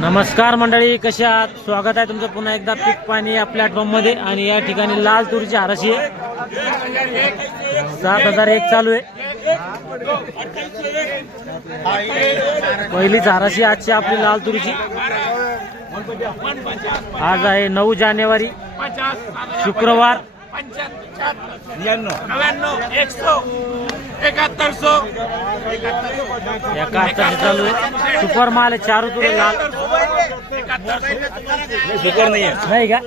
नमस्कार मंडळी, कशा आहात? स्वागत आहे तुमचं पुन्हा एकदा पीक पाणी या प्लॅटफॉर्म मध्ये. आणि या ठिकाणी लाल तुरीची हराशी आहे 7001 चालू आहे. पहिलीच हराशी आजची आपली लाल तुरीची. आज आहे 9 जानेवारी शुक्रवार. 71 चालू आहे. सुपर माल आहे, चारू तुरे लाल. सुपर नाही आहे, नाही का?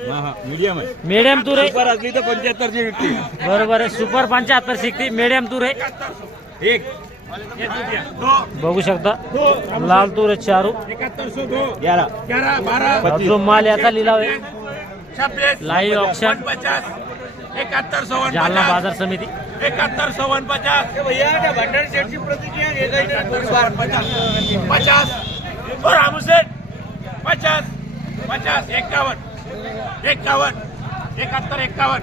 मीडियम आहे. मीडियम तुरे सुपर असली तर 75 ची विकते. बरोबर आहे. सुपर 75 शिकते, मीडियम तुरे एक बघू शकता. लाल तुरे चारू 11 जो माल याचा लिलाव आहे. लाईव्ह ऑप्शन 71 जालना बाजार समिती. 71 भैया भंडारी सेठ की प्रतिक्रिया 50 और रामू सेठ 50 51 71 71 71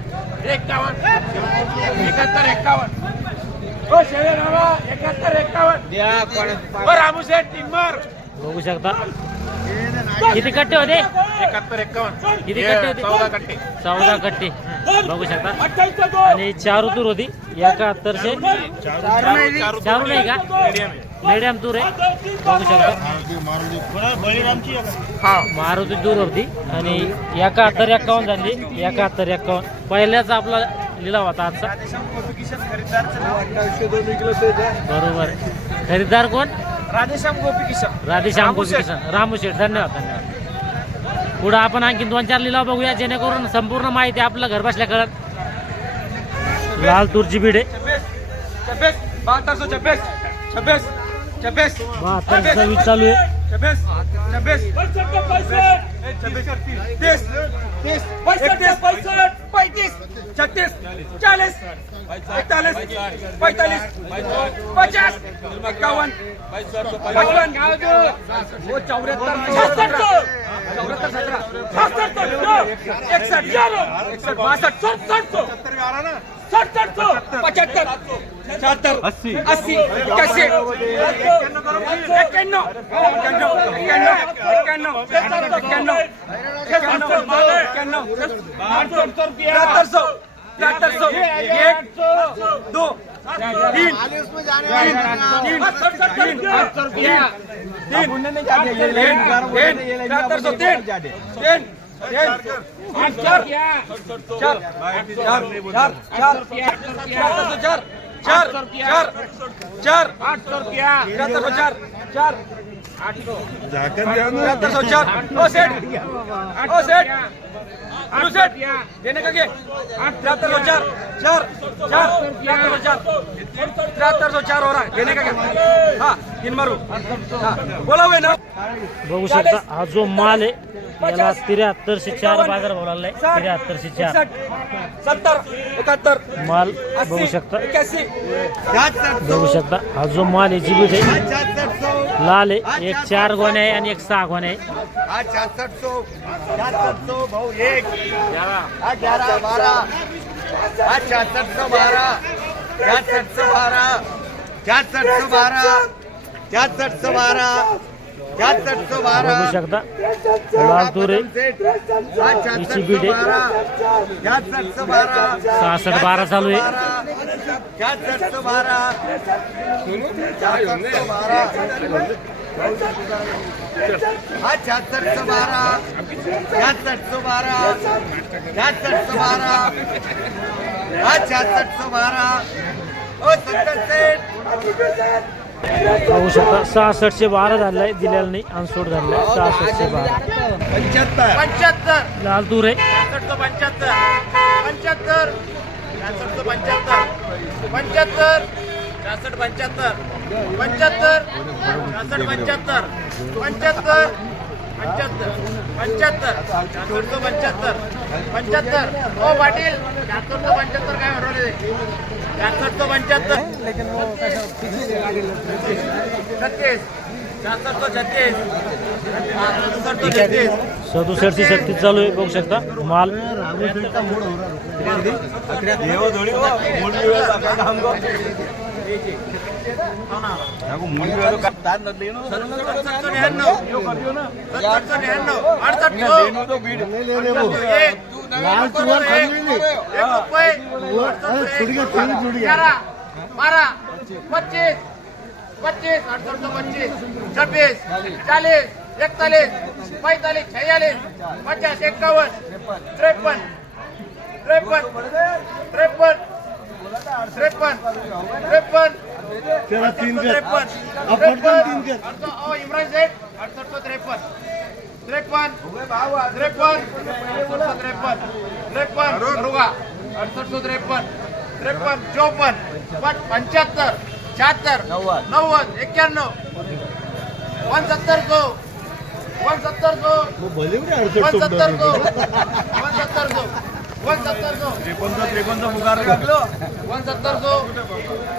71 ओ शेरे बाबा 71 51 और रामू सेठ टिंबर बघू शकता. किती कट्टे होते? 71 51 किती कट्टे होते? 14 कट्टे 14 कट्टे बघू शकता. आणि चारू तूर होती 71 चारू नाही का? मीडियम तूर आहे बघू शकता. मारुती तूर होती आणि 71 51 झाली. 71 51 पहिल्याचा आपला लिलाव होता आजचा. बरोबर. खरेदीदार कोण? राधेश्याम गोपी किशन. राधेश्याम किशन. रामू शेठ, धन्यवाद धन्यवाद. पुढे आपण आणखी 2-4 लिलाव बघूया जेणेकरून संपूर्ण माहिती आपलं घर बसल्या कळत. लाल तुरची बीड आहे 7226 26 26 72 चालू आहे. 26 26 30 31 35 36 40 41 45 50 51 55 वो 74 देने का 7304 हो रहा है. देने का क्या? हाँ तीन मारू. बोला हुए ना. बघू शकता हा जो माल आहे याला 7304 बाजार भाव लागलाय. 7304 70 71 माल बघू शकता. 81 बघू शकता हा जो माल आहे जीबीट आहे लाल आहे. एक 4 गोण्या आहे आणि एक 6 गोण्या आहे. 6700 भाऊ एक 11 12 6712 6712 6712 बघू शकता लाल तुरे हिची बीड आहे 6612 चालू आहे. 6712 बघू शकता 6612 झालाय. दिलेला नाही अनसोड झालाय. 6612 75 लाल तुरे 75 75 75 75 65 75 75 75 75 75 ओ पाटील 75 काय हरवले 75 लेकिन वो 36 67 चालू आहे बघू शकता माल. बारह 25 25 28 26 40 41 45 46 50 51 53 53 53 53 तेरा तीन कर 53 इमरान शेख 6853 53 53 6853 54 75 76 90 91 170 170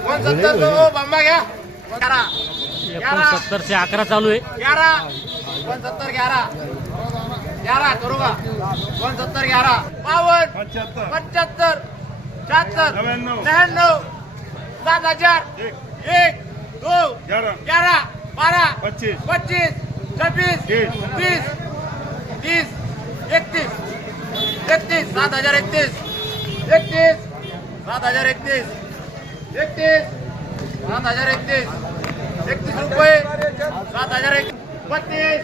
170 बांबा घ्या 69 से 11 चालू आहे. 11 69 11 11 करू का 69 11 52 75 76 99 7000 1 2 11 12 25 26 30 30 31 31 7031 31 7031 31 7031 31 रुपये 7031 32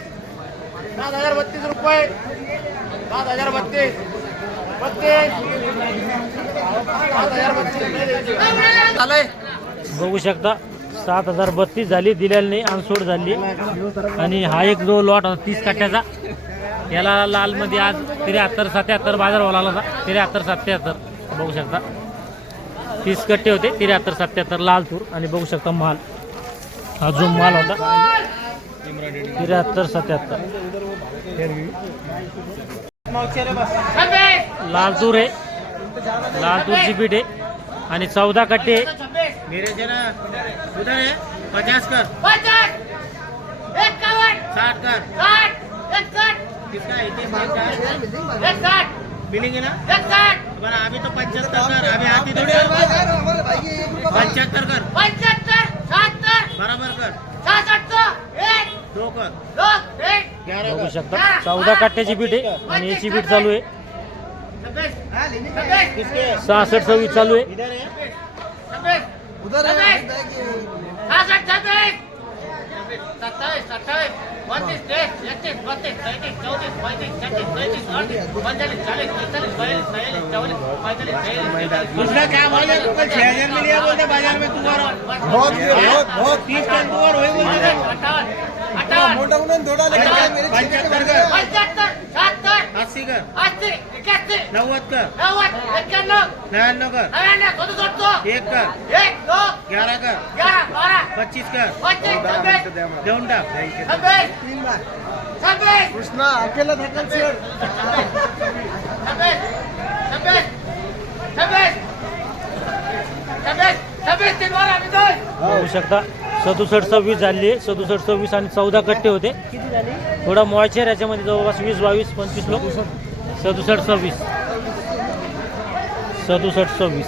7032 रुपये 7032 झालंय. बघू शकता 7032 झाली, दिलेली नाही, अनसोड झाली. आणि हा एक जो लॉट होता 30 कट्ट्याचा, याला लाल मध्ये आज 73 77 बाजार भाव लागला होता. 73 77 बघू शकता. 30 कट्टे होते, 73 77 लाल तूर. आणि बघू शकता माल, हा जो माल होता 73 77 लाल तूर आहे. लाल तूरची पीठ आहे आणि 14 कट्टे आहे. मेरे जना उधर है 50 कर 50 51 60 कर 60 61 किसका है 30 का 61 मिलेंगे ना 61 बना अभी तो 75 कर अभी आती थोड़ी 75 कर 75 70 बराबर कर 67 1 2 कर 2 1 11 बघू कर शकता 14 कट्ट्याची पीठ आहे आणि याची पीठ चालू आहे 26 किसके 66 26 चालू आहे. इधर है 26 उधर है 66 27 27 28 32 31 32 33 34 35 36 37 38 39 40 41 42 43 44 45 उसका क्या भाव है तो 6000 में लिया बोलते बाजार में तू और बहुत 30 टन तू और वही बोलते 58 मोटा उन्होंने दौड़ा लेकिन मेरे 75 कर 75 70 80 कर 80 81 90 कर 90 91 99 कर 99 1 1 कर 1 2 11 कर 11 12 25 कर 25 26 देऊन टाक 26 26 कृष्णा अकेला धक्का शेर 26 26 26 26 तीन बार आम्ही दोन बघू शकता 67 26 झाली आहे. 67 26 आणि 14 कट्टे होते. थोडा मॉइश्चर याच्यामध्ये जवळपास 20 22 25 लोक. 67 26 67 26